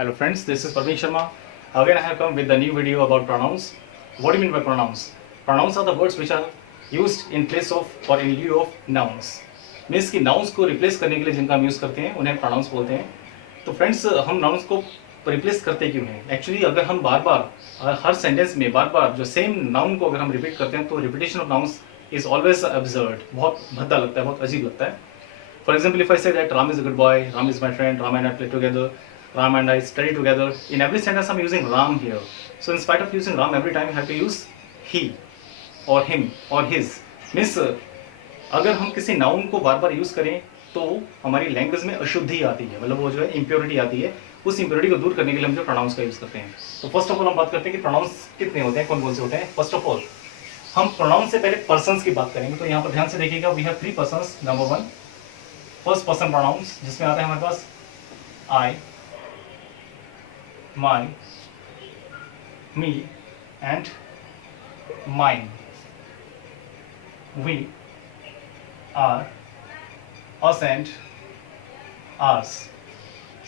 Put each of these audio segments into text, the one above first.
Hello friends, this is Praveen Sharma. Again I have come with a new video about pronouns. What do you mean by pronouns? Pronouns are the words which are used in place of or in lieu of nouns. Means कि nouns को replace करने के लिए जिनका हम use करते हैं उन्हें pronouns बोलते हैं. तो friends हम nouns को रिप्लेस करते क्यों हैं? एक्चुअली अगर हम बार बार हर सेंटेंस में बार बार जो सेम नाउन को अगर हम रिपीट करते हैं तो repetition of nouns is always absurd, बहुत भद्दा लगता है, बहुत अजीब लगता है. For example if I say that Ram is a good boy, Ram is my friend, Ram and I play together, Ram and I study together. In every sentence I'm using Ram here. So in spite of using Ram every time, I have to use he or him or his. Means अगर हम किसी noun को बार बार use करें तो हमारी language में अशुद्धि आती है, मतलब वो जो है इम्प्योरिटी आती है. उस इम्प्योरिटी को दूर करने के लिए हम जो प्रोनाउंस का यूज करते हैं. तो फर्स्ट ऑफ ऑल हम बात करते हैं कि प्रोनाउंस कितने होते हैं, कौन कौन से होते हैं. फर्स्ट ऑफ ऑल हम प्रोनाउंस से पहले पर्सन्स की बात करेंगे. तो यहाँ पर ध्यान से देखिएगा, we have 3 persons. Number 1 first person pronouns, जिसमें आता है हमारे पास I, my, me and mine. We, are, us and ours.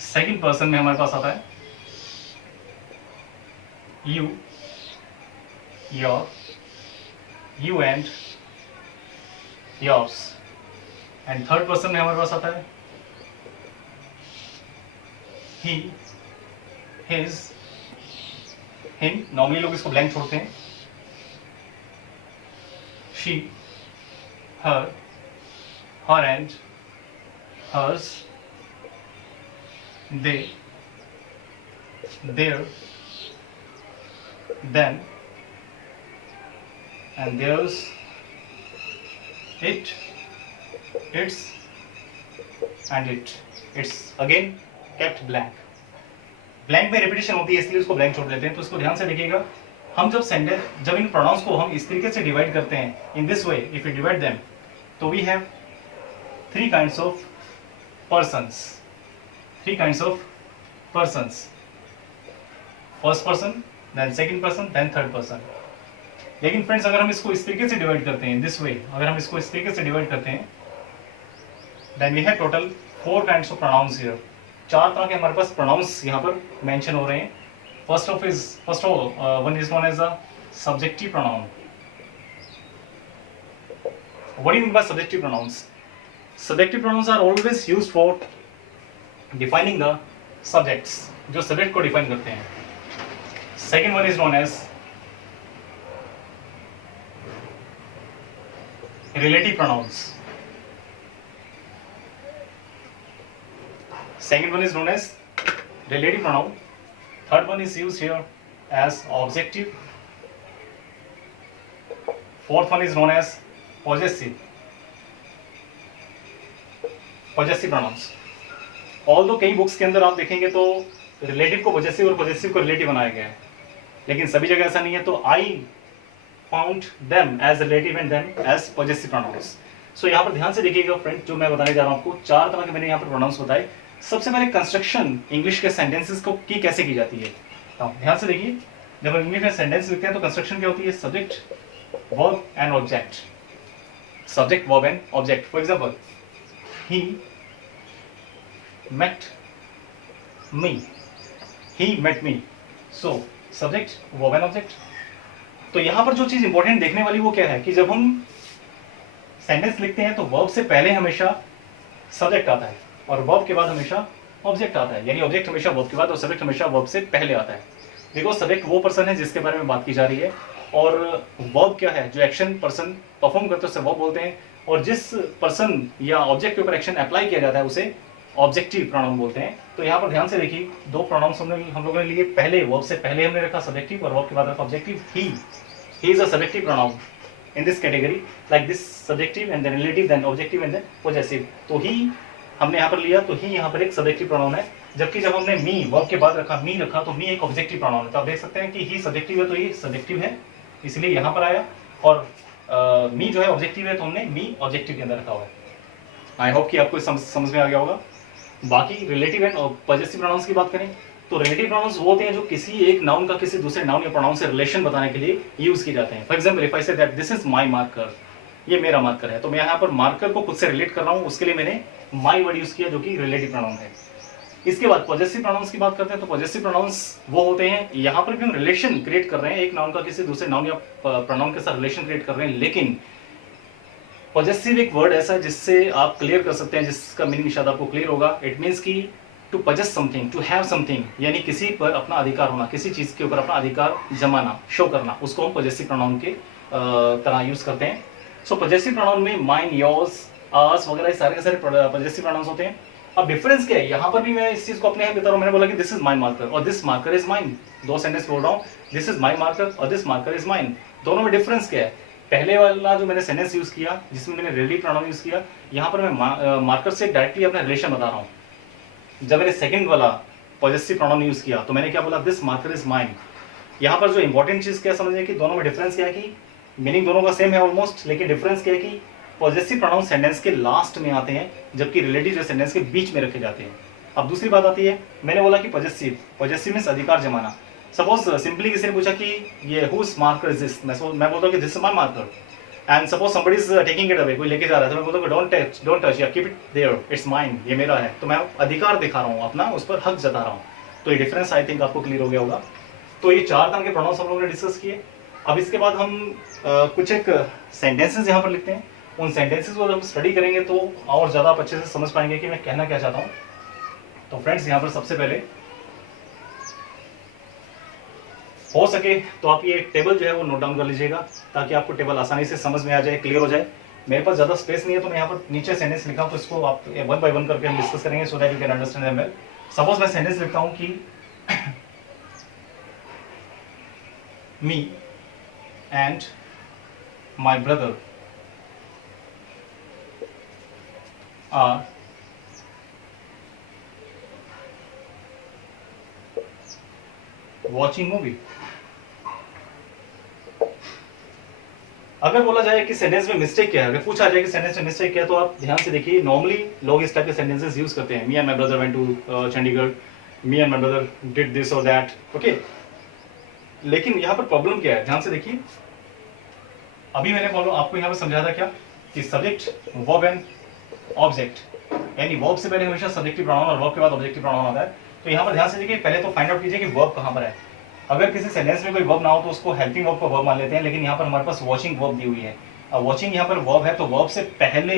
Second person में हमारे पास आता है you, your, you and yours. And third person में हमारे पास आता है he, his, him. नॉर्मली लोग इसको ब्लैंक छोड़ते हैं. she, her, her and hers, they, their, them and theirs, it, its and it. It's again kept blank. Blank में repetition होती है इसलिए उसको ब्लैंक छोड़ देते हैं. तो इसको ध्यान से देखिएगा, हम जब इन प्रोनाउंस को हम इस तरीके से डिवाइड करते हैं, in this way if you divide them, तो we have 3 kinds of persons. 3 kinds of persons. First person, then second person, then third person. लेकिन फ्रेंड्स अगर हम इसको इस तरीके से डिवाइड करते हैं, दिस वे, अगर हम इसको इस तरीके से डिवाइड करते हैं, then we have total 4 kinds of pronouns here. 4 तरह के हमारे पास प्रोनाउंस यहाँ पर मेंशन हो रहे हैं. First of all one is known as a subjective pronoun. What do you mean by subjective pronouns? Subjective pronouns are always used for defining the subjects, जो subject को डिफाइन करते हैं. Second one is known as relative pronouns. Second one is known as relative pronoun. Third one is used here as objective. Fourth one is known as possessive. Possessive pronouns. Although कई books के अंदर आप देखेंगे तो relative को possessive और possessive को relative बनाया गया है, लेकिन सभी जगह ऐसा नहीं है. तो I found them as relative and them as possessive pronouns. So यहाँ पर ध्यान से देखिएगा फ्रेंड, जो मैं बताने जा रहा हूँ आपको, 4 तरह के मैंने यहाँ पर प्रोनाउंस बताए. सबसे पहले कंस्ट्रक्शन इंग्लिश के सेंटेंसेस को की कैसे की जाती है. तो ध्यान से देखिए, जब हम इंग्लिश में सेंटेंस लिखते हैं तो कंस्ट्रक्शन क्या होती है? Subject, verb and object. Subject, verb and object. For example, he met me, he met me. So subject, verb and object. तो यहां पर जो चीज इंपॉर्टेंट देखने वाली वो क्या है कि जब हम सेंटेंस लिखते हैं तो वर्ब से पहले हमेशा सब्जेक्ट आता है और वर्ब के बाद हमेशा ऑब्जेक्ट आता है. यानी ऑब्जेक्ट हमेशा वर्ब के बाद और सब्जेक्ट हमेशा वर्ब से पहले आता है. देखो, सब्जेक्ट वो पर्सन है जिसके बारे में बात की जा रही है, और वर्ब क्या है? जो एक्शन पर्सन परफॉर्म करते हैं उसे वर्ब बोलते हैं, और जिस पर्सन या ऑब्जेक्ट के ऊपर एक्शन अप्लाई किया जाता है उसे ऑब्जेक्टिव प्रोनाउन बोलते हैं. तो यहाँ पर ध्यान से देखिए, 2 प्रोनाउंस हम लोगों ने लिए. पहले वर्ब से पहले हमने रखा सब्जेक्टिव और वर्ब के बाद रखा objective. He is a subjective pronoun in this category, like this subjective and then relative then objective and then possessive. तो ही हमने यहाँ पर लिया, तो ही यहाँ पर एक सब्जेक्टिव प्रोनाउन है. जबकि जब हमने मी वर्ब के बाद रखा, मी रखा, तो मी एक ऑब्जेक्टिव प्रोनाउन है. तो आप देख सकते हैं कि ही सब्जेक्टिव है तो ये सब्जेक्टिव है, इसलिए यहाँ पर आया, और मी जो है ऑब्जेक्टिव है तो हमने मी ऑब्जेक्टिव के अंदर रखा हुआ है. आई होप कि आपको समझ में आ गया होगा. बाकी रिलेटिव एंड पॉजेसिव प्रोनाउंस की बात करें तो रिलेटिव प्रोनाउंस वो होते हैं जो किसी एक नाउन का किसी दूसरे नाउन या प्रोनाउन से रिलेशन बताने के लिए यूज किए जाते हैं. For example, if I say that this is my marker, ये मेरा मार्कर है, तो मैं यहाँ पर मार्कर को खुद से रिलेट कर रहा हूँ, उसके लिए मैंने माई वर्ड यूज किया जो कि रिलेटिव प्रोनाउन है. इसके बाद पॉजेसिव प्रोनाउंस की बात करते हैं। तो पॉजेसिव प्रोनाउंस वो होते हैं, यहाँ पर भी हम रिलेशन क्रिएट कर रहे हैं, एक नाउन का किसी दूसरे नाउन या प्रोनाउन के साथ रिलेशन क्रिएट कर रहे हैं, लेकिन पॉजेसिव एक वर्ड ऐसा है जिससे आप क्लियर कर सकते हैं, जिसका मीनिंग शायद आपको क्लियर होगा। इट मीन्स की to possess something, to have something, यानी किसी पर अपना अधिकार होना, किसी चीज के ऊपर अपना अधिकार जमाना, शो करना, उसको हम पॉजेसिव प्रोनाउन के तरह यूज करते हैं। सो पॉजेसिव प्रोनाउन में माइन, योर्स, आवर्स वगैरह सारे के सारे पॉजेसिव प्रोनाउंस होते हैं। अब डिफरेंस क्या है, यहाँ पर भी मैं इस चीज को अपने यहाँ बता रहा हूँ, मैंने बोला कि दिस इज माई मार्कर और दिस मार्कर इज माइन, दो सेंटेंस बोल रहा हूँ, दिस इज माई मार्कर और दिस मार्कर इज माइन, दोनों में डिफरेंस क्या है। पहले वाला जो मैंने सेंटेंस यूज किया जिसमें मैंने रिलेटिव प्रोनाउन यूज किया, यहाँ पर मैं मार्कर से डायरेक्टली अपना रिलेशन बता रहा हूँ। जब मैंने सेकंड वाला पॉजेसिव प्रोनाउन यूज किया तो मैंने क्या बोला, दिस मार्कर इज माइन। यहाँ पर जो इंपॉर्टेंट चीज क्या समझिए कि दोनों में डिफरेंस क्या है, कि मीनिंग दोनों का सेम है ऑलमोस्ट, लेकिन डिफरेंस क्या है कि पॉजेसिव प्रोनाउन सेंटेंस के लास्ट में आते हैं, जबकि रिलेटिव जो सेंटेंस के बीच में रखे जाते हैं। अब दूसरी बात आती है, मैंने बोला कि पॉजेसिव, पॉजेसिव मींस अधिकार जमाना। सपोज सिंपली किसी ने पूछा कि ये हुज मार्कर इज दिस, मैं बोलता हूँ कि this is my marker, and suppose somebody is taking it away, कोई लेके जा रहा है, तो मैं बोलता हूँ डोंट टच या keep it there, it's mine, ये मेरा है। तो मैं अधिकार दिखा रहा हूँ अपना, उस पर हक जता रहा हूँ। तो ये डिफरेंस आई थिंक आपको क्लियर हो गया होगा। तो ये चार तरह के प्रोनाउंस हम लोगों ने डिस्कस किए। अब इसके बाद हम कुछ एक सेंटेंसेस यहाँ पर लिखते हैं, उन सेंटेंसेस को जब स्टडी करेंगे तो और ज़्यादा आप अच्छे से समझ पाएंगे कि मैं कहना क्या चाहता हूँ। तो फ्रेंड्स, यहाँ पर सबसे पहले हो सके तो आप ये टेबल जो है वो नोट डाउन कर लीजिएगा, ताकि आपको टेबल आसानी से समझ में आ जाए, क्लियर हो जाए। मेरे पास ज़्यादा स्पेस नहीं है तो मैं यहाँ पर नीचे सेंटेंस लिखा हूँ, तो इसको आप वन बाय वन करके हम डिस्कस करेंगे, so that you can understand them well. Suppose मैं सेंटेंस लिखता हूँ कि me and my brother are watching movie. अगर बोला जाए कि सेंटेंस में मिस्टेक क्या है, अगर पूछा जाए कि सेंटेंस में मिस्टेक क्या है, तो आप ध्यान से देखिए, नॉर्मली लोग इस टाइप के सेंटेंसेस यूज करते हैं, me and my brother went to Chandigarh, me and my brother did this और दैट, ओके। लेकिन यहाँ पर प्रॉब्लम क्या है, ध्यान से देखिए। अभी मैंने आपको यहाँ पर समझाया था क्या, कि सब्जेक्ट, वर्ब एंड ऑब्जेक्ट, यानी वर्ब से पहले हमेशा सब्जेक्टिव प्रोनाउन और वर्ब के बाद ऑब्जेक्टिव प्रोनाउन आता है। तो यहाँ पर ध्यान से देखिए, पहले तो फाइंड आउट कीजिए कि वर्ब कहाँ पर है। अगर किसी सेंटेंस में कोई वर्ब ना हो तो उसको हेल्पिंग वर्ब का वर्ब मान लेते हैं, लेकिन यहाँ पर हमारे पास वॉचिंग वर्ब दी हुई है। अब वॉचिंग यहाँ पर वर्ब है, तो वर्ब से पहले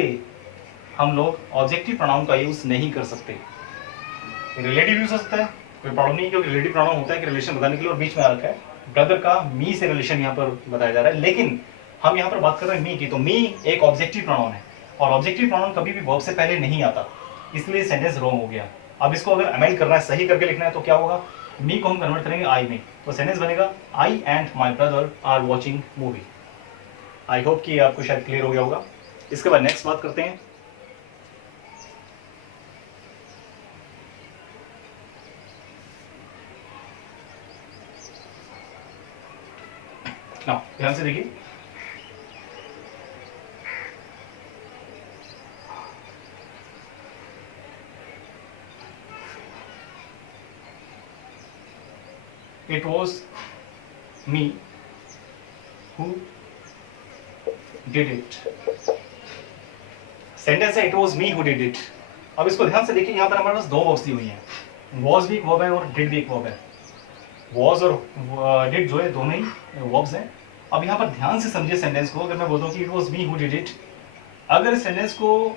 हम लोग ऑब्जेक्टिव प्रोनाउन का यूज नहीं कर सकते। रिलेटिव यूज हो सकता है, कोई प्रॉब्लम नहीं, क्योंकि रिलेटिव प्रोनाउन होता है कि रिलेशन बताने के लिए, और बीच में आ रखा है ब्रदर का मी से रिलेशन यहाँ पर बताया जा रहा है। लेकिन हम यहाँ पर बात कर रहे हैं मी की, तो मी एक ऑब्जेक्टिव प्रोनाउन है, और ऑब्जेक्टिव प्रोनाउन कभी भी वर्ब से पहले नहीं आता, इसलिए सेंटेंस रॉन्ग हो गया। अब इसको अगर अमेंड करना है, सही करके लिखना है, तो क्या होगा, मी को हम कन्वर्ट करेंगे आई में, तो सेंटेंस बनेगा I and my brother are watching movie. I hope कि आपको शायद क्लियर हो गया होगा। इसके बाद नेक्स्ट बात करते हैं। नाउ ध्यान से देखिए, it was me who did it। Sentence है it was me who did it। अब इसको ध्यान से देखिए, यहाँ पर हमारे पास दो वर्ब्स दी हुई हैं, was भी एक वर्ब है और did भी एक वर्ब है। was और did जो है दोनों ही वर्ब्स हैं। अब यहाँ पर ध्यान से समझिए सेंटेंस को। अगर मैं बोलता हूँ कि it was me who did it, अगर इस सेंटेंस को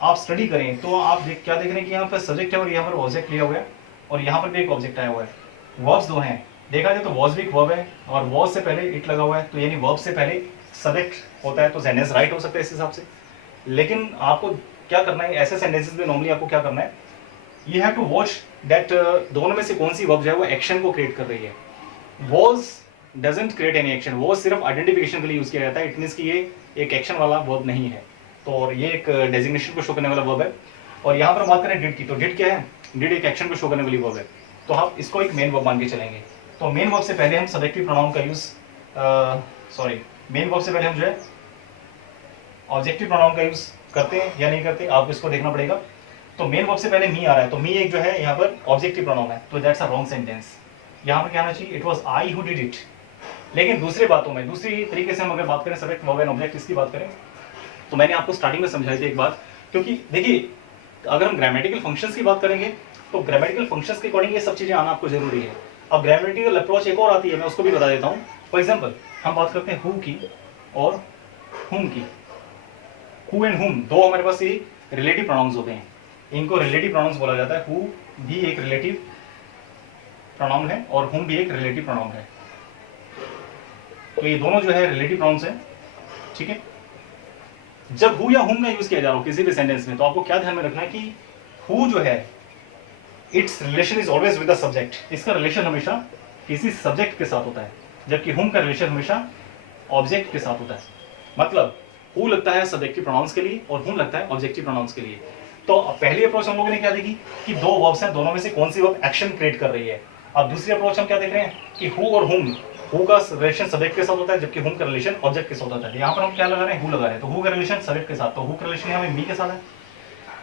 आप स्टडी करें तो आप क्या देख रहे हैं कि यहाँ पर सब्जेक्ट है और यहाँ पर ऑब्जेक्ट लिया हुआ है, और यहाँ पर भी एक ऑब्जेक्ट आया हुआ है। वर्ब्स दो हैं, देखा जाए तो वॉज भी एक वर्ब है और वॉज से पहले इट लगा हुआ है, तो यानी वर्ब से पहले सब्जेक्ट होता है, तो सेंटेंस राइट हो सकता है इस हिसाब से। लेकिन आपको क्या करना है, ऐसे सेंटेंसेस में नॉर्मली आपको क्या करना है, you have to watch that दोनों में से कौन सी वर्ब जो है वो एक्शन को क्रिएट कर रही है। Was doesn't create any action, was सिर्फ आइडेंटिफिकेशन के लिए यूज किया जाता है। इट मीन्स कि ये एक एक्शन वाला वर्ब नहीं है, तो और ये एक डेजिग्नेशन को शो करने वाला वर्ब है। और यहाँ पर बात करें डिड की, तो डिड क्या है, डिड एक एक्शन को शो करने वाली वर्ब है, तो हम इसको एक मेन वर्ब मान के चलेंगे। तो मेन वर्ब से पहले हम सब्जेक्टिव प्रोनाउन का यूज मेन वर्ब से पहले हम जो है ऑब्जेक्टिव प्रोनाउन का यूज करते हैं या नहीं करते, आपको इसको देखना पड़ेगा। तो मेन वर्ब से पहले मी आ रहा है, तो मी एक जो है यहाँ पर ऑब्जेक्टिव प्रोनाउन है, तो दैट्स अ रॉन्ग सेंटेंस। यहाँ पर क्या आना चाहिए, it was I who did it. लेकिन दूसरी बातों में, दूसरी तरीके से हम अगर बात करें सब्जेक्ट वर्ब एंड ऑब्जेक्ट इसकी बात करें, तो मैंने आपको स्टार्टिंग में समझाई थी एक बात, क्योंकि देखिए अगर हम ग्रामेटिकल फंक्शंस की बात करेंगे तो ग्रामेटिकल फंक्शंस के अकॉर्डिंग ये सब चीजें आना आपको जरूरी है। अब ग्रामेटिकल अप्रोच एक और आती है, मैं उसको भी बता देता हूँ। फॉर एग्जाम्पल हम बात करते हैं हु की और हुम की। हु एंड हुम दो हमारे पास ये रिलेटिव प्रोनाउंस होते हैं, इनको रिलेटिव प्रोनाउंस बोला जाता है। हु भी एक रिलेटिव प्रोनाउन है और हुम भी एक रिलेटिव प्रोनाउन है। तो ये दोनों जो है रिलेटिव प्रोनाउंस है, ठीक है। जब हु या हुम का यूज किया जा रहा हो किसी भी सेंटेंस में, तो आपको क्या ध्यान में रखना है कि हु जो है it's relation is always with the subject, इसका रिलेशन हमेशा किसी सब्जेक्ट के साथ होता है, जबकि हुम का रिलेशन हमेशा ऑब्जेक्ट के साथ होता है। मतलब हु लगता है सब्जेक्टिव प्रोनाउंस के लिए और हुम लगता है ऑब्जेक्टिव प्रोनाउंस के लिए। तो पहली अप्रोच हम लोगों ने क्या देखी कि दो वर्ब्स हैं, दोनों में से कौन सी वर्ब एक्शन क्रिएट कर रही है। अब दूसरी अप्रोच हम क्या देख रहे हैं कि हु और हुम, हु का रिलेशन सब्जेक्ट के साथ होता है जबकि हुम का रिलेशन ऑब्जेक्ट के साथ होता है। यहाँ पर हम क्या लगा रहे हैं, हु लगा रहे हैं, तो हु का रिलेशन सब्जेक्ट के साथ, तो हु का रिलेशन हमें मी के साथ है।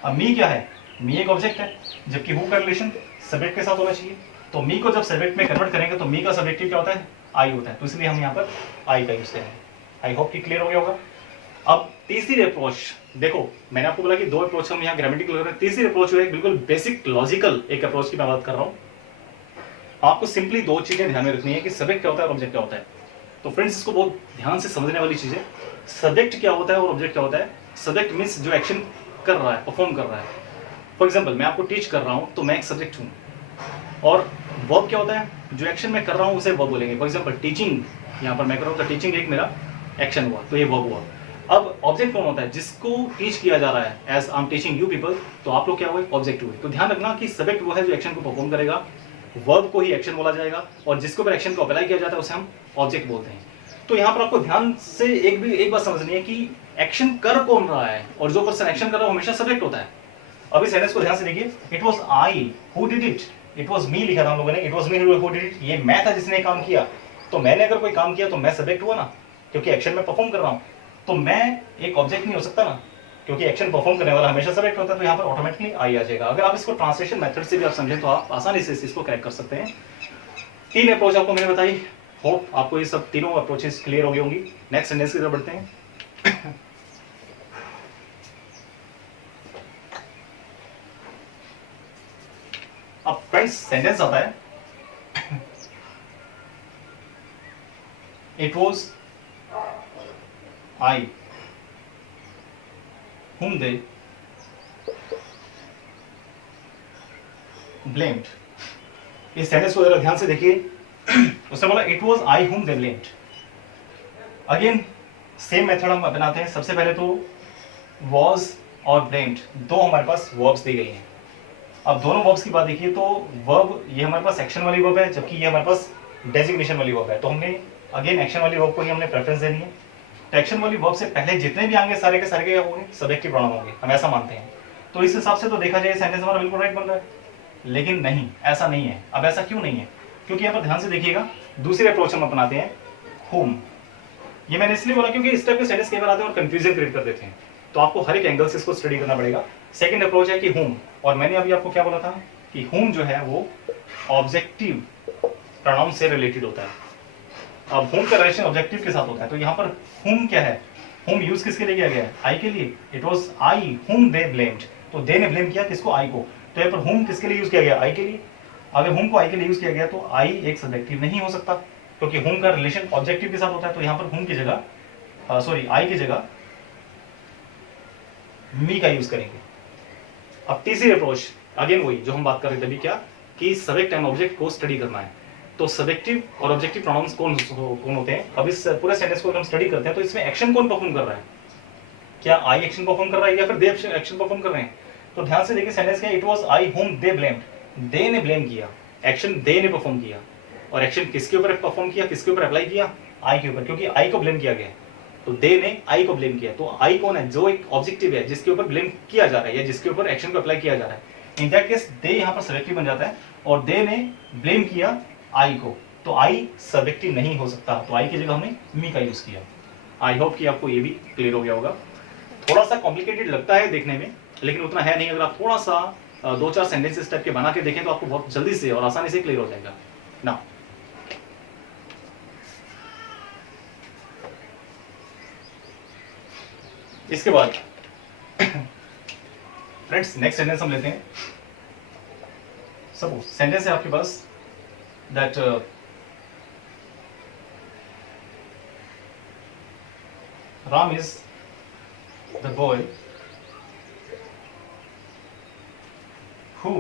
अब मी क्या है, मी एक ऑब्जेक्ट है, जबकि हु का रिलेशन सब्जेक्ट के साथ होना चाहिए। तो मी को जब सब्जेक्ट में कन्वर्ट करेंगे तो मी का सब्जेक्टिव क्या होता है, आई होता है, तो इसलिए हम यहाँ पर आई का यूज करेंगे। आई होप कि क्लियर हो गया होगा। अब तीसरी अप्रोच देखो, मैंने आपको बोला कि दो अप्रोच हम यहाँ ग्रामेटिकल कर रहे हैं, तीसरी अप्रोच जो है बिल्कुल बेसिक लॉजिकल एक अप्रोच की मैं बात कर रहा हूँ। आपको सिंपली दो चीजें ध्यान में रखनी है कि सब्जेक्ट क्या होता है और ऑब्जेक्ट क्या होता है। तो फ्रेंड्स इसको बहुत ध्यान से समझने वाली चीज है। सब्जेक्ट क्या होता है और ऑब्जेक्ट क्या होता है। सब्जेक्ट मीन्स जो एक्शन कर रहा है, परफॉर्म कर रहा है। फॉर एग्जाम्पल मैं आपको टीच कर रहा हूँ तो मैं एक सब्जेक्ट हूँ, और वर्ब क्या होता है, जो एक्शन मैं कर रहा हूँ उसे वर्ब बोलेंगे। फॉर एग्जाम्पल टीचिंग, यहाँ पर मैं कर रहा हूँ तो टीचिंग एक मेरा एक्शन हुआ, तो ये वर्ब हुआ। अब ऑब्जेक्ट कौन होता है, जिसको टीच किया जा रहा है, as I am teaching you people, तो आप लोग क्या हुए, ऑब्जेक्ट हुए। तो ध्यान रखना कि सब्जेक्ट वो है जो एक्शन को परफॉर्म करेगा, वर्ब को ही एक्शन बोला जाएगा, और जिसके ऊपर एक्शन को अप्लाई किया जाता है उसे हम ऑब्जेक्ट बोलते हैं। तो यहाँ पर आपको ध्यान से एक बात समझनी है कि एक्शन कर कौन रहा है, और जो पर्सन एक्शन कर रहा है हमेशा सब्जेक्ट होता है। अभी सेंटेंस को ध्यान से देखिए, it was I who did it, it was me लिखा था हम लोगों ने, it was me who did it, ये मैं था जिसने काम किया। तो मैंने अगर कोई काम किया तो मैं सब्जेक्ट हुआ ना, क्योंकि एक्शन में परफॉर्म कर रहा हूँ। तो मैं एक ऑब्जेक्ट नहीं हो सकता ना, क्योंकि एक्शन परफॉर्म करने वाला हमेशा सब्जेक्ट होता है। तो यहाँ पर ऑटोमेटिकली आई आ जाएगा। अगर आप इसको ट्रांसलेशन मेथड से भी आप समझें तो आप आसानी से इसको क्रैक कर सकते हैं। तीन अप्रोच आपको मैंने बताई, होप आपको ये सब तीनों अप्रोचेस क्लियर हो गई होंगी। नेक्स्ट सेंटेंस की तरफ बढ़ते हैं। अब फ्रेंड्स सेंटेंस आता है, it was I whom they blamed। इस सेंटेंस को जरा ध्यान से देखिए। उसने बोला it was I whom they blamed। Again same method हम अपनाते हैं। सबसे पहले तो was और blamed दो हमारे पास वर्ब्स दी गई हैं। अब दोनों वर्ब्स की बात देखिए तो वर्ब ये हमारे पास एक्शन वाली वर्ब है, जबकि ये हमारे पास डेजिग्नेशन वाली वर्ब है। तो हमने अगेन एक्शन वाली वर्ब को ही हमने प्रेफरेंस देनी है। तो एक्शन वाली वर्ब से पहले जितने भी आएंगे सारे के सारे क्या होंगे, सब्जेक्टिव प्रोनाउन होंगे, हम ऐसा मानते हैं। तो इस हिसाब से तो देखा जाए सेंटेंस हमारा बिल्कुल राइट बन रहा है, लेकिन नहीं, ऐसा नहीं है। अब ऐसा क्यों नहीं है, क्योंकि यहाँ पर ध्यान से देखिएगा, दूसरे अप्रोच हम अपनाते हैं whom। ये मैंने इसलिए बोला क्योंकि इस टाइप के सेंटेंस कई बार आते हैं और कंफ्यूजन क्रिएट कर देते हैं, तो आपको हर एक एंगल से इसको स्टडी करना पड़ेगा। सेकंड अप्रोच है कि whom, और मैंने अभी आपको क्या बोला था कि whom जो है वो ऑब्जेक्टिव प्रोनाउन से रिलेटेड होता है। अब whom का रिलेशन ऑब्जेक्टिव के साथ होता है। तो यहाँ पर whom क्या है, whom यूज किसके लिए किया गया है, आई के लिए। It was I whom they blamed, तो दे ने ब्लेम किया किसको, आई को। तो यहाँ पर whom किसके लिए यूज किया गया, आई के लिए। अगर whom को आई के लिए यूज किया गया तो आई एक सब्जेक्टिव नहीं हो सकता, क्योंकि whom का रिलेशन ऑब्जेक्टिव के साथ होता है। तो यहाँ पर whom की जगह सॉरी आई की जगह मी का यूज करेंगे। अब तीसरी अप्रोच अगेन वही जो हम बात कर रहे थे अभी, क्या कि सब्जेक्ट एंड ऑब्जेक्ट को स्टडी करना है। तो सब्जेक्टिव और ऑब्जेक्टिव प्रोनाउंस कौन होते हैं। अब इस पूरे सेंटेंस को हम स्टडी करते हैं तो इसमें एक्शन कौन परफॉर्म कर रहा है, क्या आई एक्शन परफॉर्म कर रहा है या फिर दे एक्शन परफॉर्म कर रहे हैं। तो ध्यान से देखिए सेंटेंस क्या, it was I whom they blamed, दे ने ब्लेम किया, एक्शन दे ने परफॉर्म किया, और एक्शन किसके ऊपर परफॉर्म किया, किसके ऊपर अप्लाई किया, आई के ऊपर, क्योंकि आई को ब्लेम किया गया। तो दे ने आई को ब्लेम किया। तो आई कौन है, जो एक ऑब्जेक्टिव है जिसके ऊपर ब्लेम किया जा रहा है या जिसके ऊपर एक्शन को अप्लाई किया जा रहा है। इन दैट केस दे यहाँ पर सब्जेक्टिव बन जाता है, और दे ने ब्लेम किया आई को, तो आई सब्जेक्टिव नहीं हो सकता। तो आई की जगह हमने मी का यूज किया। आई होप कि आपको ये भी क्लियर हो गया होगा। थोड़ा सा कॉम्प्लिकेटेड लगता है देखने में, लेकिन उतना है नहीं। अगर आप थोड़ा सा दो चार सेंटेंसेस टाइप के बना के देखें तो आपको बहुत जल्दी से और आसानी से क्लियर हो जाएगा ना। इसके बाद फ्रेंड्स नेक्स्ट सेंटेंस हम लेते हैं। सपोज सेंटेंस है आपके पास that Ram is the boy who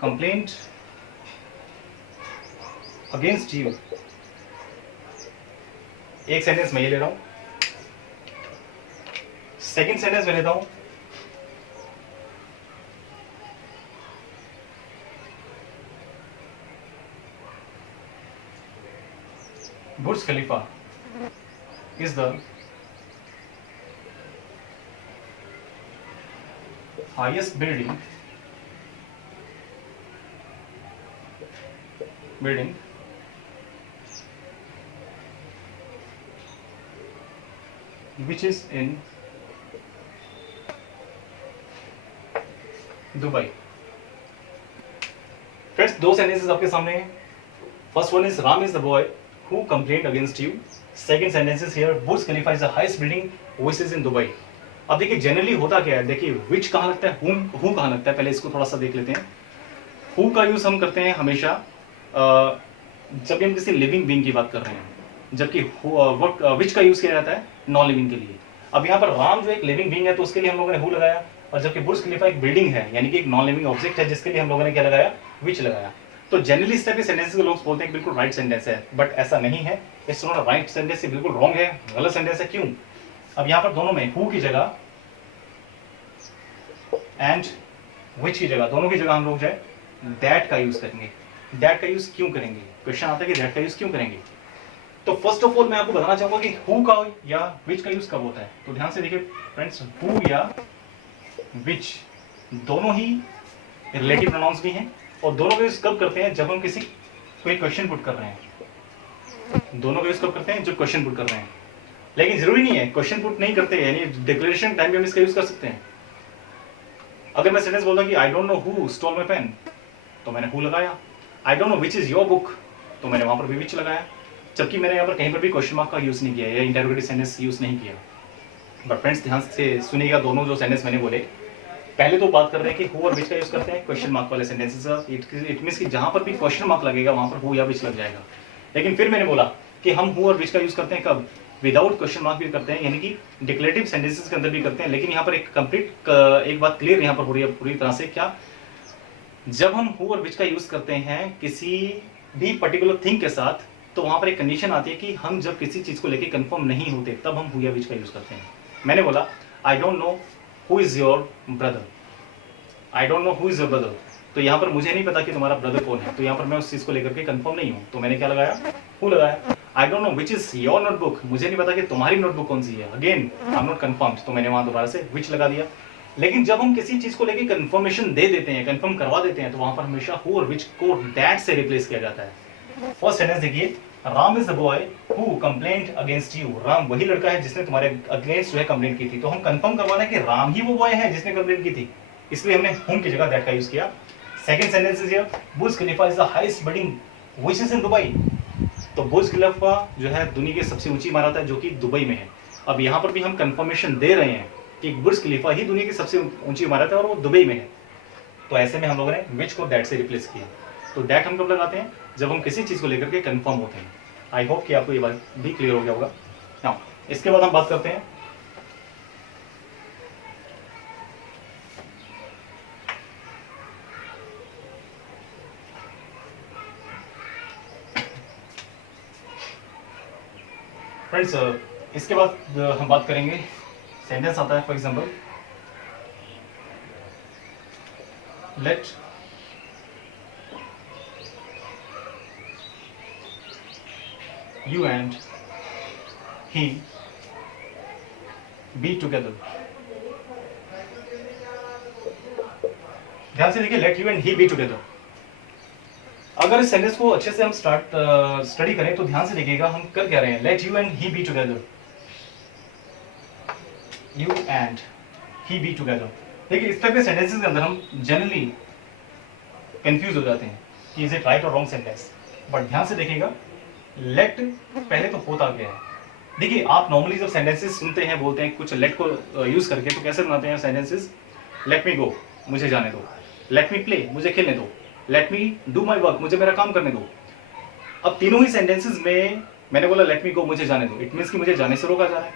complained against you। एक सेंटेंस मैं ये ले रहा हूं, सेकंड सेंटेंस मैं लेता हूं Burj Khalifa is the highest building which is in Dubai. Friends दो सेंटेंसेस आपके सामने हैं। First one is Ram is the boy who complained against you। second sentence is here Burj Khalifa is the highest building which is in Dubai। अब देखिए generally होता क्या है, देखिए which कहाँ लगता है, who कहाँ लगता है, पहले इसको थोड़ा सा देख लेते हैं। who का यूज हम करते हैं हमेशा जब भी हम किसी लिविंग बीइंग की बात कर रहे हैं, जबकि which का यूज किया जाता है नॉन लिविंग के लिए। अब यहाँ पर राम जो एक लिविंग बीइंग है तो उसके लिए हम लोगों ने who लगाया, और जबकि बुर्ज खलीफा एक बिल्डिंग है यानी कि एक नॉन लिविंग ऑब्जेक्ट है जिसके लिए हम लोगों ने क्या लगाया, which लगाया। तो जनरली इस टाइप के सेंटेंसेस को लोग बोलते हैं बिल्कुल राइट सेंटेंस है, बट ऐसा नहीं है। इट्स नॉट राइट सेंटेंस, बिल्कुल रॉन्ग है, गलत सेंटेंस है। क्यों? अब यहाँ पर दोनों में हु की जगह एंड विच की जगह, दोनों की जगह हम लोग जो है दैट का यूज करेंगे। दैट का यूज क्यों करेंगे, क्वेश्चन आता है कि दैट का यूज क्यों करेंगे। तो फर्स्ट ऑफ ऑल मैं आपको बताना चाहूंगा कि हु का या विच का यूज कब होता है। तो ध्यान से देखिए फ्रेंड्स, हु या विच दोनों ही रिलेटिव प्रोनाउंस भी हैं, और दोनों का यूज कब करते हैं, जब हम किसी कोई क्वेश्चन पुट कर रहे हैं। दोनों का यूज कब करते हैं, जब क्वेश्चन पुट कर रहे हैं। लेकिन जरूरी नहीं है क्वेश्चन पुट नहीं करते, यानी डिक्लेरेशन टाइम में हम इसका यूज कर सकते हैं। अगर मैं सेंटेंस बोलता कि I don't know who stole my pen, तो मैंने हु लगाया। I don't know which is your book, तो मैंने वहां पर भी विच लगाया, जबकि मैंने यहाँ पर कहीं पर भी क्वेश्चन मार्क का यूज नहीं किया या इंटरोगेटिव सेंटेंस यूज नहीं किया। बट फ्रेंड्स ध्यान से सुनिएगा, दोनों जो सेंटेंस मैंने बोले, पहले तो बात कर रहे हैं कि हु और विच का यूज करते हैं क्वेश्चन मार्क वाले सेंटेंसेस का। इट मींस कि जहां पर भी क्वेश्चन मार्क लगेगा वहां पर हु या विच लग जाएगा। लेकिन फिर मैंने बोला कि हम हु और विच का यूज करते हैं कब, विदाउट क्वेश्चन मार्क भी करते हैं, यानी कि डिक्लेरेटिव सेंटेंसेस के अंदर भी करते हैं। लेकिन यहाँ पर एक कंप्लीट एक बात क्लियर यहाँ पर हो रही है पूरी तरह से, क्या, जब हम हु और विच का यूज करते हैं किसी भी पर्टिकुलर थिंग के साथ, तो वहां पर एक कंडीशन आती है कि हम जब किसी चीज को लेके कंफर्म नहीं होते तब हम हु या विच का यूज करते हैं। मैंने बोला आई don't know who is your brother, I don't know who is your brother, तो यहाँ पर मुझे नहीं पता कि तुम्हारा ब्रदर कौन है, तो यहाँ पर मैं उस चीज को लेकर के कंफर्म नहीं हूँ, तो मैंने क्या लगाया, हु लगाया। I don't know which is your notebook, मुझे नहीं पता कि तुम्हारी नोटबुक कौन सी है, again I am not confirmed, तो मैंने वहां दोबारा से विच लगा दिया। लेकिन जब हम किसी चीज को लेके कंफर्मेशन दे देते हैं, कंफर्म करवा देते हैं, तो वहां पर हमेशा हु और विच को दैट से रिप्लेस किया जाता है। फर्स्ट सेंटेंस देखिए, Ram is the boy who complaint against you. Ram वही लड़का है जिसने तुम्हारे अगेंस्ट जो है कंप्लेंट की थी, तो हम कंफर्म करवाना है कि राम ही वो बॉय है जिसने कंप्लेंट की थी, इसलिए हमने हुम की जगह दैट का यूज किया। Second sentence is here, Burj Khalifa is the highest building which is in Dubai. तो बुर्ज खलीफा जो है दुनिया की सबसे ऊंची इमारत है जो कि दुबई में है। अब यहाँ पर भी हम कंफर्मेशन दे रहे हैं कि बुर्ज खलीफा ही दुनिया की सबसे ऊंची इमारत है और वो दुबई में है, तो ऐसे में हम लोगों ने विच को दैट से रिप्लेस किया। तो दैट हम कब लगाते हैं, जब हम किसी चीज को लेकर के कंफर्म होते हैं। आई होप कि आपको ये बात भी क्लियर हो गया होगा। नाउ इसके बाद हम बात करते हैं फ्रेंड्स, इसके बाद हम बात करेंगे, सेंटेंस आता है for example, let you and he be together। ध्यान से देखिए, let you and he be together। अगर इस सेंटेंस को अच्छे से हम स्टडी करें तो ध्यान से देखिएगा हम कर क्या रहे हैं, let you and he be together, you and he be together। देखिए इस टाइप के सेंटेंसेस के अंदर हम जनरली कंफ्यूज हो जाते हैं कि इज इट राइट और रॉन्ग सेंटेंस, बट ध्यान से देखिएगा लेट पहले तो होता क्या है, देखिए आप नॉर्मली जब सेंटेंसेस सुनते हैं, बोलते हैं कुछ लेट को यूज करके, तो कैसे बनाते हैं सेंटेंसेस? लेट मी गो, मुझे जाने दो। लेट मी प्ले, मुझे खेलने दो। Let me do my work, मुझे मेरा काम करने दो। अब तीनों ही सेंटेंसेस में मैंने बोला लेट मी गो, मुझे जाने दो, इट मीन्स कि मुझे जाने से रोका जा रहा है।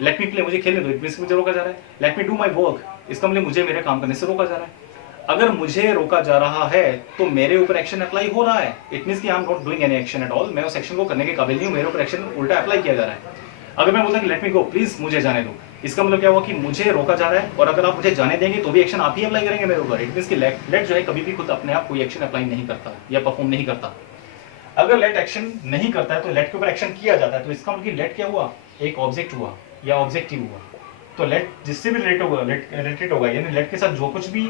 लेट मी प्ले, मुझे खेलने दो, इट मीन्स मुझे रोका जा रहा है। Let me do my work, इसका मतलब मुझे मेरे काम करने से रोका जा रहा है। अगर मुझे रोका जा रहा है तो मेरे ऊपर एक्शन अप्लाई हो रहा है, इट मीन्स कि I am not doing any action at all, मैं उस एक्शन को करने के काबिल नहीं हूं, मेरे ऊपर एक्शन उल्टा अप्लाई किया जा रहा है। अगर मैं बोलता कि लेट मी गो, प्लीज मुझे जाने दो, इसका मतलब क्या हुआ कि मुझे रोका जा रहा है, और अगर आप मुझे जाने देंगे तो भी एक्शन आप ही अप्लाई करेंगे मेरे ऊपर। इट मीन्स कि लेट जो है कभी भी खुद अपने आप कोई एक्शन अप्लाई नहीं करता या परफॉर्म नहीं करता। अगर लेट एक्शन नहीं करता है तो लेट के ऊपर एक्शन किया जाता है, तो इसका मतलब लेट क्या हुआ? एक ऑब्जेक्ट हुआ या ऑब्जेक्टिव हुआ। तो लेट जिससे भी रिलेट होगा, रिलेटेड होगा, यानी लेट के साथ जो कुछ भी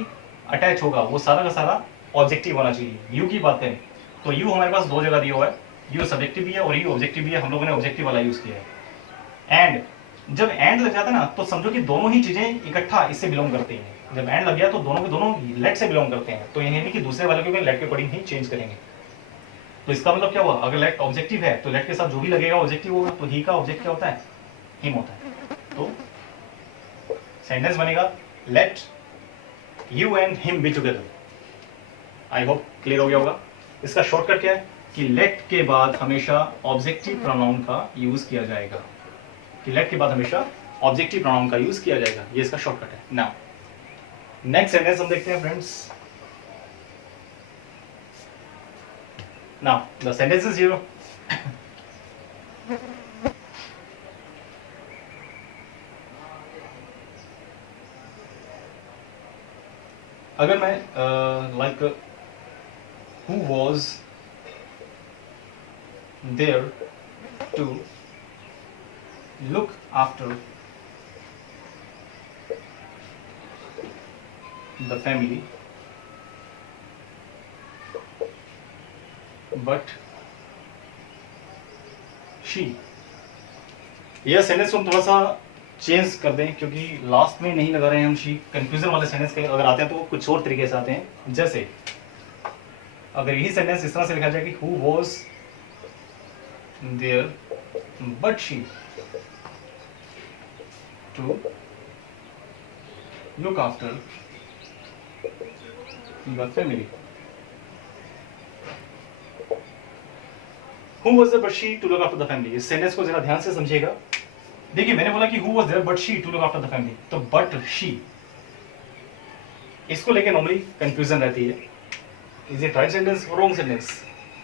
अटैच होगा वो सारा का सारा ऑब्जेक्टिव होना चाहिए। यू की बात करें तो यू हमारे पास दो जगह दिया हुआ है, यू सब्जेक्टिव भी है और यू ऑब्जेक्टिव भी है, हम लोगों ने ऑब्जेक्टिव वाला यूज किया है। एंड जब एंड लग जाता है ना तो समझो कि दोनों ही चीजें इकट्ठा इससे बिलोंग करती हैं। जब एंड लग गया तो दोनों के दोनों लेट से बिलोंग करते हैं, तो ये नहीं कि दूसरे वाले को भी लेट के अकॉर्डिंग ही चेंज करेंगे। तो इसका मतलब क्या हुआ? अगर लेट ऑब्जेक्टिव है तो लेट के साथ जो भी लगेगा ऑब्जेक्टिव होगा, तो ही का ऑब्जेक्ट क्या होता है? हिम होता है। तो सेंटेंस बनेगा let you and him be together. I hope clear हो गया होगा। इसका शॉर्टकट क्या है कि लेट के बाद हमेशा ऑब्जेक्टिव प्रोनाउन का यूज किया जाएगा, कि लेट के बाद हमेशा ऑब्जेक्टिव प्रोनाउन का यूज किया जाएगा, ये इसका शॉर्टकट है। नाउ नेक्स्ट सेंटेंस हम देखते हैं friends. Now the sentence is here. अगर मैं like who was there to look after the family but she, यह सेंटेंस को हम थोड़ा सा चेंज कर दें क्योंकि लास्ट में नहीं लगा रहे हैं हम शी। कंफ्यूजन वाले सेंटेंस के अगर आते हैं तो कुछ और तरीके से आते हैं। जैसे अगर यही सेंटेंस इस तरह से लिखा जाए कि who was there but she to look after the family. Who was there but she to look after the family? इस सेंटेंस को जरा ध्यान से समझिएगा। देखिए मैंने बोला कि who was there but she to look after the family, तो but she, इसको लेके नॉर्मली कंफ्यूजन रहती है। इज इट राइट सेंटेंस और रॉन्ग सेंटेंस?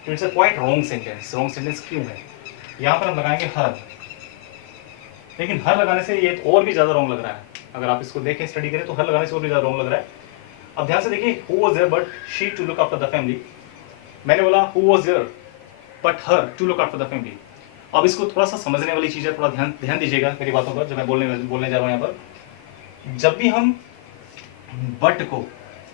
तो it's a quite wrong sentence. Wrong sentence क्यों है? यहाँ पर हम लगाएंगे हर, लेकिन हर लगाने से ये और भी ज्यादा रॉन्ग लग रहा है। अगर आप इसको देखें, स्टडी करें तो हर लगाने से और भी ज्यादा रॉन्ग लग रहा है। अब ध्यान से देखिए, who was there but she to look after the family, मैंने बोला who was there but her to look after the family. अब इसको थोड़ा सा समझने वाली चीज है, थोड़ा ध्यान दीजिएगा मेरी बातों पर जब मैं बोलने जा रहा हूं। यहाँ पर जब भी हम बट को,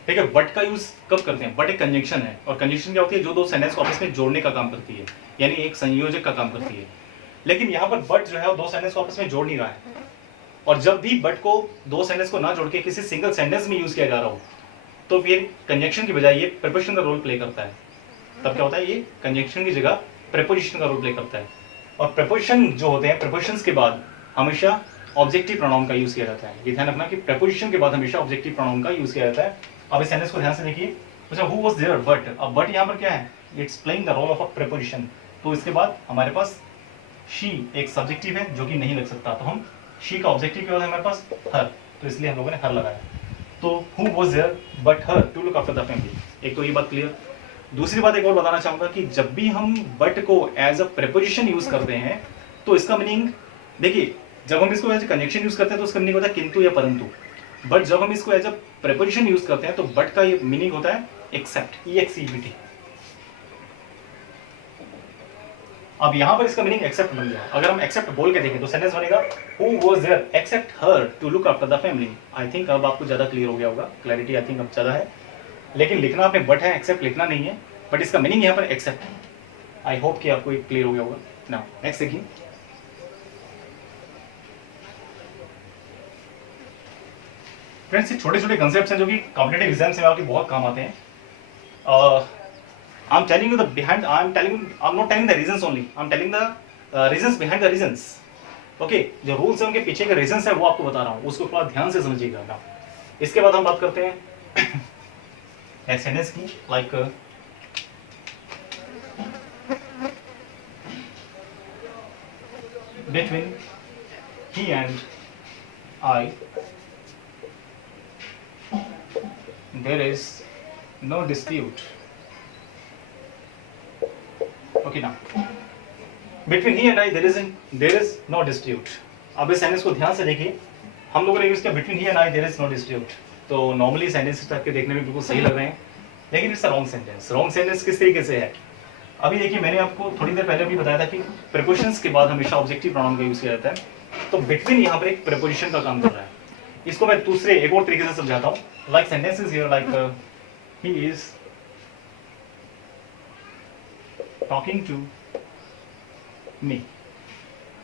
ठीक है, बट का यूज कब करते हैं? बट एक कंजंक्शन है, और कंजंक्शन क्या होती है? जो दो सेंटेंस को आपस में जोड़ने का काम करती है, यानी एक संयोजक का काम करती है। लेकिन यहाँ पर बट जो है वो दो सेंटेंस को आपस में जोड़ नहीं रहा है। और जब भी बट को दो सेंटेंस को ना जोड़ के किसी सिंगल सेंटेंस में यूज किया जा रहा हो तो फिर कंजंक्शन की बजाय ये प्रीपोजिशन का रोल प्ले करता है। तब क्या होता है? ये कंजंक्शन की जगह प्रीपोजिशन का रोल प्ले करता है। और प्रीपोजिशन जो होते हैं, प्रीपोजिशंस के बाद हमेशा ऑब्जेक्टिव प्रोनाउन का यूज किया जाता है। ये ध्यान रखना कि प्रीपोजिशन के बाद हमेशा ऑब्जेक्टिव प्रोनाउन का यूज किया जाता है। अब इस सेंटेंस को ध्यान से देखिए। अच्छा, हु वाज देयर बट, अब बट यहाँ पर क्या है? It's playing the role of a preposition. तो इसके बाद हमारे पास शी एक सब्जेक्टिव है जो कि नहीं लग सकता, तो हम शी का ऑब्जेक्टिव के बाद हमारे पास हर, तो इसलिए हम लोगों ने हर लगाया। तो who was there but her to look after the family. एक तो ये बात क्लियर। दूसरी बात एक और बताना चाहूंगा कि जब भी हम बट को एज अ प्रीपोजिशन यूज करते हैं तो इसका मीनिंग देखिए, जब हम इसको एज अ कंजंक्शन यूज करते हैं तो उसका मीनिंग होता है किंतु या परंतु। बट जब हम इसको एज अ प्रीपोजिशन यूज करते हैं तो बट का ये मीनिंग होता है एक्सेप्ट, EXEPT। अब यहां पर इसका मीनिंग एक्सेप्ट बन गया। अगर हम एक्सेप्ट बोल के देखें तो सेंटेंस बनेगा who was there except her to look after the family. I think अब आपको ज्यादा क्लियर हो गया होगा, क्लैरिटी आई थिंक अब ज्यादा है। लेकिन लिखना आपने बट है, एक्सेप्ट लिखना नहीं है, बट इसका मीनिंग यहाँ पर एक्सेप्ट है। आई होप कि आपको क्लियर हो गया होगा। नाउ नेक्स्ट देखिए, फ्रेंड्स ये छोटे छोटे कंसेप्ट्स हैं जो कि कॉम्पिटिटिव एग्जाम्स में आपके बहुत काम आते हैं। I'm telling you the behind. I'm not telling the reasons only. I'm telling the reasons behind the reasons. Okay, जो रूल्स है उनके पीछे के रीजंस है वो आपको बता रहा हूँ, उसको थोड़ा ध्यान से समझिएगा ना। इसके बाद हम बात करते हैं सेंटेंस की, like between he and I there is no dispute. Okay, now between he and I there is no dispute. अब इस सेंटेंस को ध्यान से देखिए, हम लोगों ने यूज किया between he and I there is no dispute, तो नॉर्मली सेंटेंस टाइप के देखने में बिल्कुल सही लग रहे हैं, लेकिन it's a wrong sentence. Wrong sentence किस तरीके से है, अभी देखिए मैंने आपको थोड़ी देर पहले भी बताया था कि प्रीपोजिशंस के बाद हमेशा ऑब्जेक्टिव प्रोनाउन का यूज किया जाता है, तो बिटवीन यहाँ पर एक प्रीपोजिशन का काम कर रहा है। इसको मैं दूसरे एक और तरीके से समझाता हूँ, like sentences here, like he is talking to me.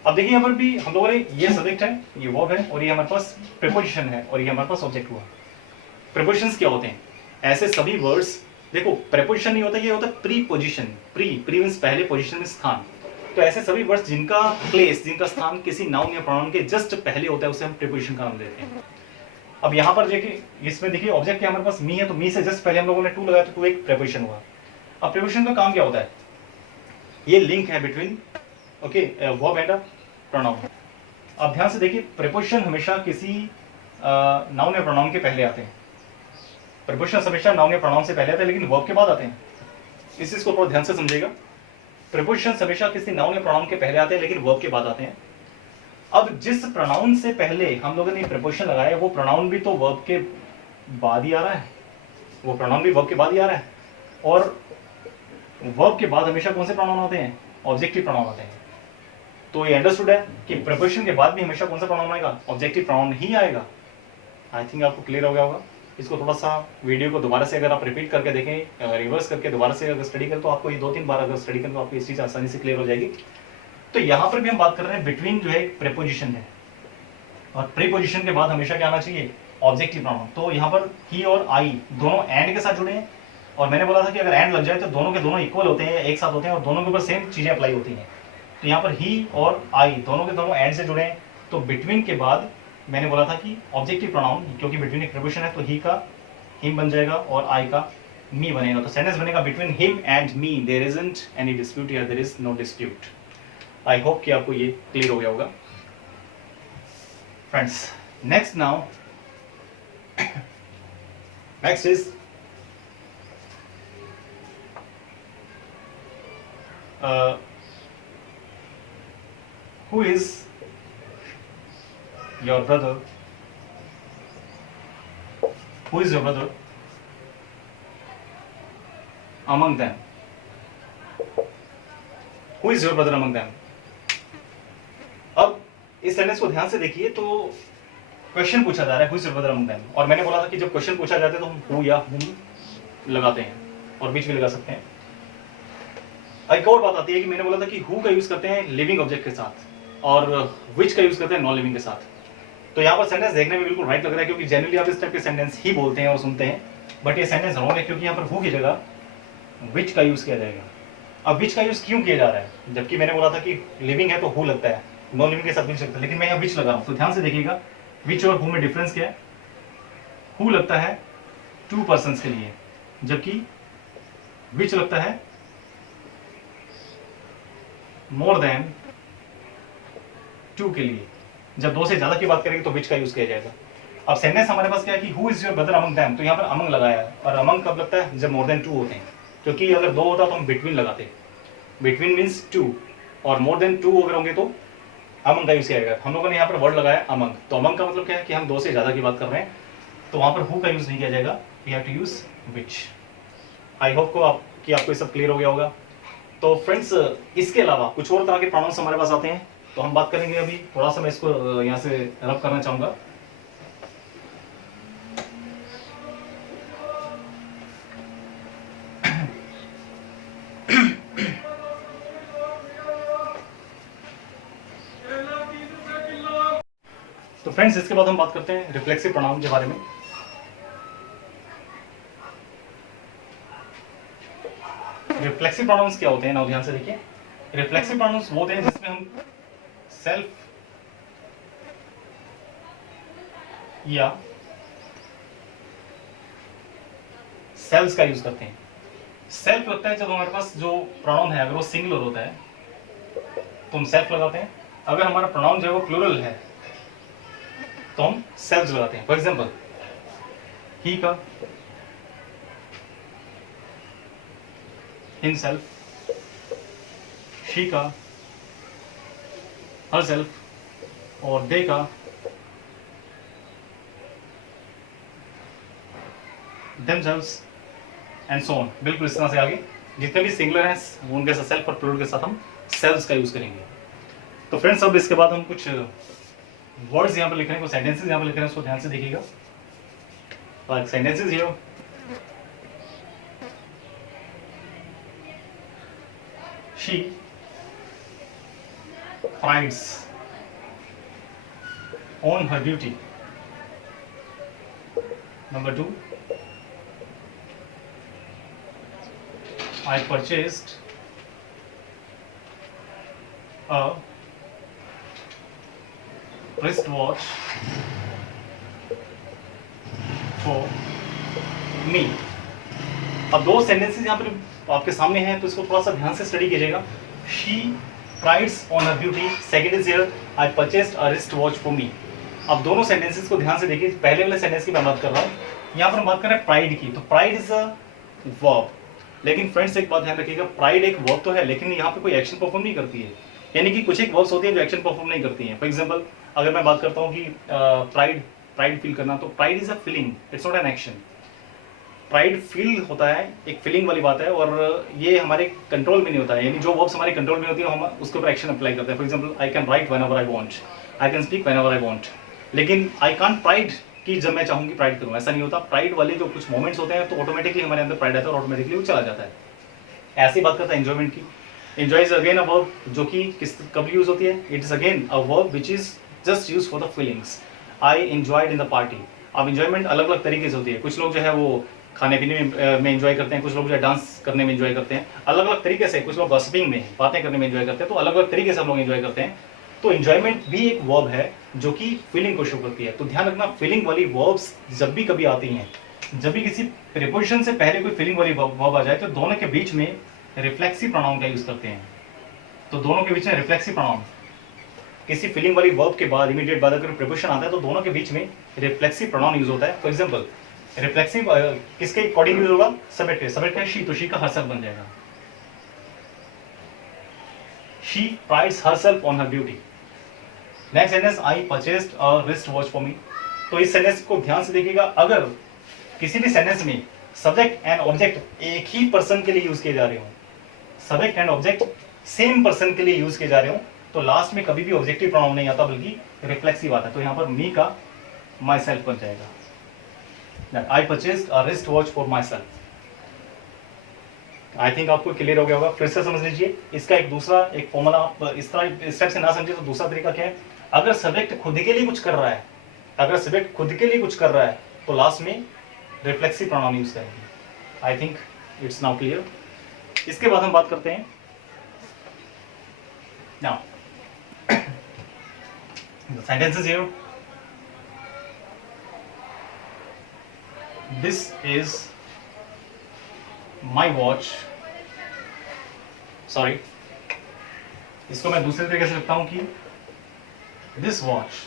अब देखिए यहाँ पर भी हम लोगों ने ये सब्जेक्ट है, ये वर्ब है, और ये हमारे पास प्रीपोजिशन है, और ये हमारे पास ऑब्जेक्ट हुआ। प्रीपोजिशंस क्या होते हैं, ऐसे सभी वर्ड्स, देखो प्रीपोजिशन नहीं होता, ये होता है प्रीपोजिशन। प्री मींस पहले, पोजीशन में स्थान, तो ऐसे सभी वर्ड्स जिनका प्लेस, जिनका स्थान किसी नाउन या प्रोनाउन के जस्ट पहले होता है उसे हम प्रीपोजिशन का नाम देते हैं। अब यहाँ पर देखिए, इसमें देखिए ऑब्जेक्ट क्या हमारे पास मी है, तो मी से जस्ट पहले हम लोगों ने टू लगाया, तो टू एक प्रीपोजिशन हुआ। अब प्रीपोजिशन का काम क्या होता है, ये लिंक है बिटवीन वर्ब एंड प्रोनाउन। अब ध्यान से देखिए, प्रीपोजिशन हमेशा किसी नाउन या प्रोनाउन के पहले आते हैं। प्रीपोजिशन हमेशा नाउन या प्रोनाउन से पहले आते हैं, लेकिन वर्ब के बाद आते हैं। इस चीज को थोड़ा ध्यान से समझिएगा, प्रीपोजिशन हमेशा किसी नाउन या प्रोनाउन के पहले आते हैं, लेकिन वर्ब के बाद आते हैं। अब जिस प्रोनाउन से पहले हम लोगों ने प्रीपोजिशन लगाया, वो प्रोनाउन भी तो वर्ब के बाद ही आ रहा है, वो प्रोनाउन भी वर्ब के बाद ही आ रहा है, और वर्ब के बाद हमेशा कौन से प्रोनाउन आते हैं, ऑब्जेक्टिव प्रोनाउन आते हैं। तो ये अंडरस्टूड है कि प्रीपोजिशन के बाद भी हमेशा कौन सा प्रोनाउन आएगा, ऑब्जेक्टिव प्रोनाउन ही आएगा। आई थिंक आपको क्लियर हो गया होगा। इसको थोड़ा सा वीडियो को दोबारा से अगर आप रिपीट करके देखें, रिवर्स करके दोबारा से अगर स्टडी करें, तो आपको ये 2-3 बार अगर स्टडी करें तो आपको इस चीज़ आसानी से क्लियर हो जाएगी। तो यहाँ पर भी हम बात कर रहे हैं बिटवीन जो है प्रीपोजिशन है, और प्रीपोजिशन के बाद हमेशा क्या आना चाहिए, ऑब्जेक्टिव प्रोनाउन। तो यहाँ पर ही और आई दोनों एंड के साथ जुड़े हैं, और मैंने बोला था कि अगर एंड लग जाए तो दोनों के दोनों इक्वल होते हैं, एक साथ होते हैं, और दोनों के ऊपर सेम चीजें अप्लाई होती हैं। तो यहाँ पर ही और आई दोनों के दोनों एंड से जुड़े हैं, तो बिटवीन के बाद मैंने बोला था कि ऑब्जेक्टिव प्रोनाउन, क्योंकि बिटवीन एक प्रीपोजिशन है, तो ही का हिम बन जाएगा और आई का मी बनेगा। तो सेंटेंस बनेगा between him and me there isn't any dispute या there is no dispute. I hope कि आपको ये क्लियर हो गया होगा friends. Next now, next is who is your brother? Who is your brother among them? Who is your brother among them? अब इस sentence को ध्यान से देखिए, तो क्वेश्चन पूछा जा रहा है who is your brother among them, और मैंने बोला था कि जब क्वेश्चन पूछा जाता है तो हम who या whom लगाते हैं, और बीच में लगा सकते हैं। एक और बात आती है कि मैंने बोला था कि हु का यूज करते हैं लिविंग ऑब्जेक्ट के साथ, और विच का यूज करते हैं नॉन लिविंग के साथ। तो यहाँ पर सेंटेंस देखने में बिल्कुल राइट लग रहा है, क्योंकि जनरली आप इस टाइप के सेंटेंस ही बोलते हैं और सुनते हैं, बट ये सेंटेंस रॉन्ग है, क्योंकि यहाँ पर हु की जगह विच का यूज किया जाएगा। अब विच का यूज क्यों किया जा रहा है, जबकि मैंने बोला था कि लिविंग है तो हु लगता है, नॉन लिविंग के साथ विच लगता है, लेकिन मैं यहाँ विच लगा रहा हूँ। तो ध्यान से देखिएगा, विच और हु में डिफरेंस क्या है। हु लगता है 2 पर्सन्स के लिए, जबकि विच लगता है मोर देन 2 के लिए। जब 2 से ज्यादा की बात करेंगे तो विच का यूज किया जाएगा। अब सेंटेंस हमारे पास क्या है कि who is your brother among them, तो यहाँ पर अमंग लगाया है, और अमंग कब लगता है, जब मोर देन 2 होते हैं, क्योंकि अगर 2 होता तो हम बिटवीन लगाते। बिटवीन मीन्स 2, और मोर देन 2 अगर होंगे तो अमंग का यूज किया जाएगा। हम लोगों ने यहाँ पर वर्ड लगाया अमंग, तो अमंग का मतलब क्या है कि हम 2 से ज्यादा की बात कर रहे हैं, तो वहां पर हु का यूज नहीं किया जाएगा, we have to use which. I hope आपको ये सब क्लियर हो गया होगा। तो फ्रेंड्स, इसके अलावा कुछ और तरह के प्रोनाउंस हमारे पास आते हैं, तो हम बात करेंगे। अभी थोड़ा सा मैं इसको यहाँ से रब करना चाहूंगा। तो फ्रेंड्स, इसके बाद हम बात करते हैं रिफ्लेक्सिव प्रोनाउन के बारे में। रिफ्लेक्सिव प्रोनाउंस क्या होते हैं ना, ध्यान से देखिए। रिफ्लेक्सिव प्रोनाउंस वो होते हैं जिसमें हम सेल्फ या सेल्स का यूज करते हैं। सेल्फ लगता है जब हमारे पास जो प्रोनाउन है अगर वो सिंगुलर होता है तो हम सेल्फ लगाते हैं, अगर हमारा प्रोनाउन जो है वो प्लूरल है तो हम सेल्स लगाते हैं। फॉर एग्जाम्पल ही का हिमसेल्फ, शी का हरसेल्फ और दे का themselves एंड सो ऑन। बिल्कुल इस तरह से आगे जितने भी सिंगुलर हैं उनके साथ सेल्फ और प्लूरल के साथ हम सेल्स का यूज करेंगे। तो फ्रेंड्स अब इसके बाद हम कुछ वर्ड्स यहाँ पर लिख रहे हैं, कुछ सेंटेंसेस यहाँ पर लिख रहे हैं, उसको ध्यान से देखिएगा। like sentences here, she prides on her beauty. Number 2, I purchased a wristwatch for me. अब दो सेंटेंसेस यहाँ पर आपके सामने हैं तो इसको थोड़ा सा ध्यान से स्टडी कीजिएगा। She prides on her beauty. Second is here, I purchased a wristwatch for me. अब दोनों सेंटेंसेस को ध्यान से देखिए। पहले वाले सेंटेंस की मैं बात कर रहा हूँ, यहाँ पर हम बात कर रहे हैं प्राइड की। तो प्राइड इज अ वर्ब, लेकिन फ्रेंड्स एक बात ध्यान रखिएगा, प्राइड एक वर्ब तो है लेकिन यहाँ पे कोई एक्शन परफॉर्म नहीं करती है। यानी कि कुछ एक वर्ब्स होती है जो एक्शन परफॉर्म नहीं करती हैं। फॉर एग्जांपल अगर मैं बात करता हूँ कि प्राइड फील करना, तो pride is a feeling, it's not an action. Pride feel होता है, एक फीलिंग वाली बात है, और ये हमारे कंट्रोल में नहीं होता है। यानी जो वर्ब्स हमारे कंट्रोल में होती है हम उसके ऊपर एक्शन अप्लाई करते हैं। For example I can write whenever I want, I can speak whenever I want, लेकिन आई कांट प्राइड कि जब मैं चाहूंगी प्राइड करूँ, ऐसा नहीं होता। प्राइड वाले जो कुछ मोमेंट्स होते हैं तो ऑटोमेटिकली हमारे अंदर प्राइड आता है और ऑटोमेटिकली वो चला जाता है। ऐसी बात करता है एंजॉयमेंट की। Enjoy is again a verb जो कि किस कब यूज होती है, it is again a verb which is just use for the feelings. I enjoyed in the party. अब एंजॉयमेंट अलग अलग तरीके से होती है। कुछ लोग जो है वो खाने पीने में एंजॉय करते हैं, कुछ लोग जो है डांस करने में एंजॉय करते हैं, अलग अलग तरीके से। कुछ लोग गॉसिपिंग में बातें करने में एंजॉय करते हैं, तो अलग अलग तरीके से हम लोग एंजॉय करते हैं। तो एंजॉयमेंट भी एक वर्ब है जो कि फीलिंग को शो करती है। तो ध्यान रखना, फीलिंग वाली वर्ब्स जब भी कभी आती हैं, जब भी किसी प्रीपोजिशन से पहले कोई फीलिंग वाली वर्ब आ जाए तो दोनों के बीच में रिफ्लेक्सिव प्रोनाउन का यूज करते हैं। तो दोनों के बीच में रिफ्लेक्सिव प्रोनाउन, किसी फीलिंग वाली वर्ब के बाद इमीडिएट बाद अगर प्रीपोजिशन आता है तो दोनों के बीच में रिफ्लेक्सिव प्रोनाउन यूज होता है। फॉर एग्जांपल रिफ्लेक्सिव किसके अकॉर्डिंग यूज होगा, सब्जेक्ट के। सब्जेक्ट है शी, तो शी का हरसेल्फ बन जाएगा। She prides herself on her beauty. Next sentence, I purchased a wrist watch for me. तो इस सेंटेंस को ध्यान से देखिएगा। अगर किसी भी सेंटेंस में सब्जेक्ट एंड ऑब्जेक्ट एक ही पर्सन के लिए यूज किए जा रहे हो, subject and object same person के लिए यूज किए जा रहे हो, तो लास्ट में कभी भी ऑब्जेक्टिव प्रोनाउन नहीं आता बल्कि रिफ्लेक्सिव आता है। तो यहाँ पर मी का माई सेल्फ बन जाएगा। I purchased a wrist watch for myself. I think आपको क्लियर हो गया होगा। फिर से समझ लीजिए इसका एक दूसरा एक फॉर्मूला। आप इस तरह स्टेप से ना समझे तो दूसरा तरीका क्या है, अगर सब्जेक्ट खुद के लिए कुछ कर रहा है, अगर सब्जेक्ट खुद के लिए कुछ कर रहा है तो लास्ट में रिफ्लेक्सिव प्रोनाउन यूज करेंगे। I think it's now clear. इसके बाद हम बात करते हैं now the sentences here. This is my watch. Sorry, इसको मैं दूसरे तरीके से लिखता हूं कि this watch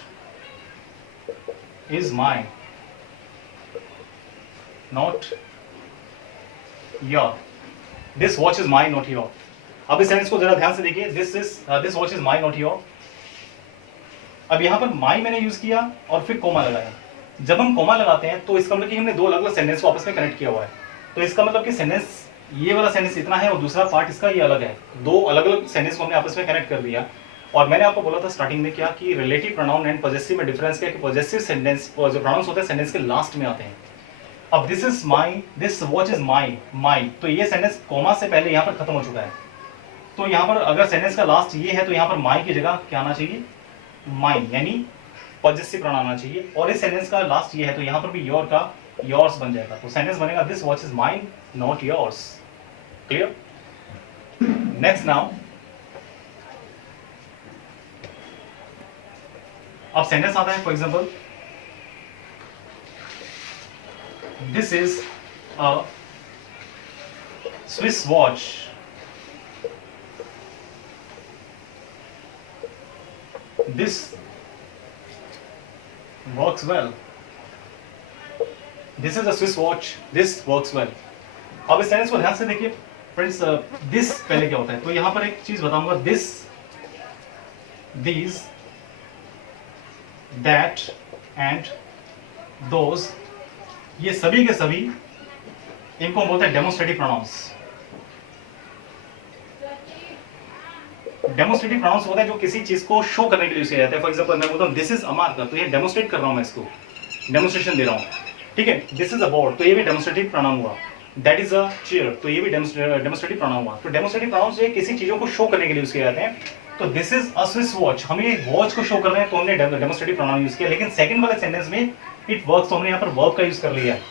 is mine, not your. This watch is mine, not your. अब इस सेंटेंस को जरा ध्यान से देखिए। this watch is mine, not your. अब यहाँ पर माई मैंने यूज किया और फिर कोमा लगाया। जब हम कोमा लगाते हैं तो इसका मतलब कि हमने दो अलग अलग सेंटेंस को आपस में कनेक्ट किया हुआ है। तो इसका मतलब कि सेंटेंस, ये वाला सेंटेंस इतना है और दूसरा पार्ट इसका ये अलग है। दो अलग अलग सेंटेंस को हमने आपस में कनेक्ट कर दिया। और मैंने आपको बोला था स्टार्टिंग में क्या कि रिलेटिव प्रोनाउन एंड पॉजेसिव में डिफरेंस क्या है कि पॉजेसिव सेंटेंस जो प्रोनाउंस होते हैं सेंटेंस के लास्ट में आते हैं। अब this is my, this watch is my, my, तो ये सेंटेंस कोमा से पहले यहाँ पर खत्म हो चुका है। तो यहाँ पर अगर सेंटेंस का लास्ट ये है तो यहाँ पर माई की जगह क्या आना चाहिए, माइन, यानी पॉजेसिव प्रोनाउन आना चाहिए। और इस सेंटेंस का लास्ट ये है तो यहाँ पर भी योर का योर्स बन जाएगा। तो सेंटेंस बनेगा this watch is mine, not yours. Clear. Next now, अब सेंटेंस आता है, for example this is a Swiss watch, this works well, this is a Swiss watch, this works well. अब इस सेंटेंस को ध्यान से देखिए फ्रेंड्स, दिस पहले क्या होता है, तो यहां पर एक चीज बताऊंगा, this, these, that and those, ये सभी के सभी, इनको हम बोलते हैं डेमोस्ट्रेटिव प्रोनाउंस। डेमोस्ट्रेटिव प्रोनाउंस होता है जो किसी चीज को शो करने के लिए यूज किया जाता है। फॉर एग्जांपल मैं बोलता हूं दिस इज अ मार्कर, तो ये डेमोस्ट्रेट कर रहा हूं, मैं इसको डेमोस्ट्रेशन दे रहा हूं, ठीक है। दिस इज अ बोर्ड, तो ये भी डेमोस्ट्रेटिव प्रोनाउन हुआ। दैट इज अ चेयर, तो ये भी डेमोस्ट्रेटिव प्रोनाउन हुआ। तो डेमोस्ट्रेटिव प्रोनाउंस ये किसी चीजों को शो करने के लिए यूज किए जाते हैं। तो this is a Swiss watch, हम ये वॉच को शो कर रहे हैं, तो हमने डेमोस्ट्रेटिव प्रोनाउन यूज किया। लेकिन सेकंड वाले सेंटेंस में इट वर्क्स, तो हमने यहाँ पर वर्ब का यूज कर लिया है।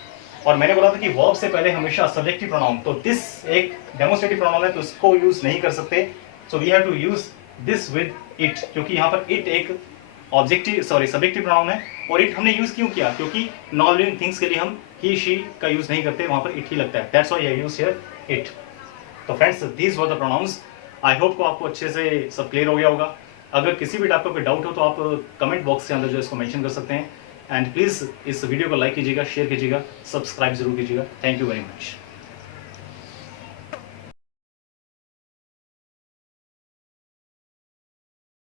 और मैंने बोला था कि वर्ब से पहले हमेशा सब्जेक्टिव प्रोनाउन, तो दिस एक डेमोस्ट्रेटिव प्रोनाउन है, तो इसको यूज नहीं कर सकते। So we have to use this with it, क्योंकि यहाँ पर इट एक ऑब्जेक्टिव सब्जेक्टिव प्रोनाउन है। और इट हमने यूज क्यों किया, क्योंकि नॉन लिविंग थिंग्स के लिए हम ही शी का यूज नहीं करते, वहां पर इट ही लगता है, that's why I use here it. तो friends, these were the pronounce. I hope को आपको अच्छे से सब क्लियर हो गया होगा। अगर किसी भी टाइप का कोई डाउट हो तो आप कमेंट बॉक्स के अंदर जो इसको मेंशन कर सकते हैं। एंड प्लीज इस वीडियो को लाइक कीजिएगा, शेयर कीजिएगा, सब्सक्राइब जरूर कीजिएगा। Thank you very much.